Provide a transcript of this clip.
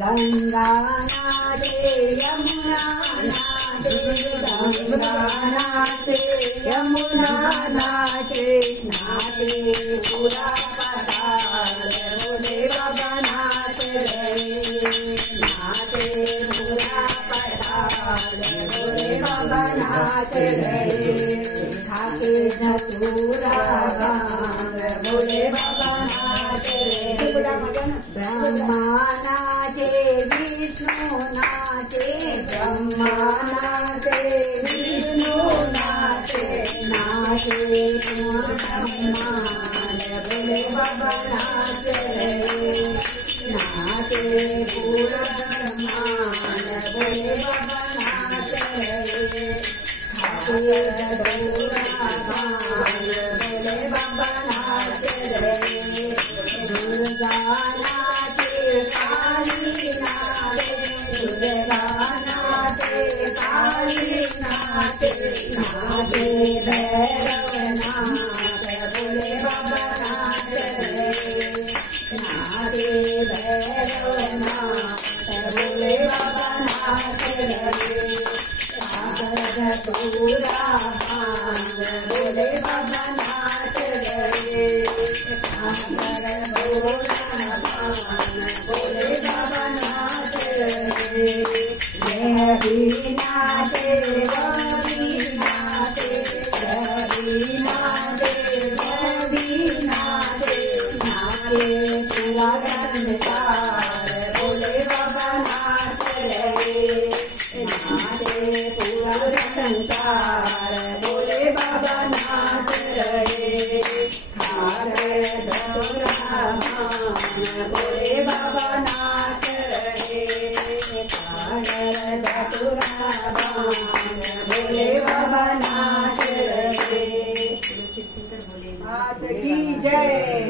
गंगा नाचे यमुना नाचे, गंगा नाचे यमुना नाचे, नाचे पूरा पताल भोले बाबा नाच रहे, नाचे पूरा पताल भोले बाबा नाच रहे, खाके धतूरा भांग भोले बाबा नाच रहे। ब्रह्मा नाचे विष्णु नाचे, ब्रह्मा नाचे विष्णु नाचे, नाचे ब्रह्मांड भोले बाबा नाच रहे, नाचे पूरा ब्रह्मांड भोले बाबा नाच रहे, खाके पूरा भांग भोले बाबा नाच रहे। दुर्गा नाचे काली नाचे, दुर्गा नाचे काली नाचे, नाचे भैरव नाच भोले बाबा नाच रहे, नाचे भैरव नाच भोले बाबा नाच रहे, सागर पूरा भांग भोले बाबा नाच रहे, सागर भोले बाबा नाच रहे। यह भी नाचे वह भी नाचे, यह भी नाचे वह भी नाचे, नाचे पूरा संसार भोले बाबा नाच रहे, नाचे पूरा संसार भोले बाबा नाच रहे, खाकर भोले बाबा नाच रहे, खाकर भोले बाबा नाच रहे। की जय।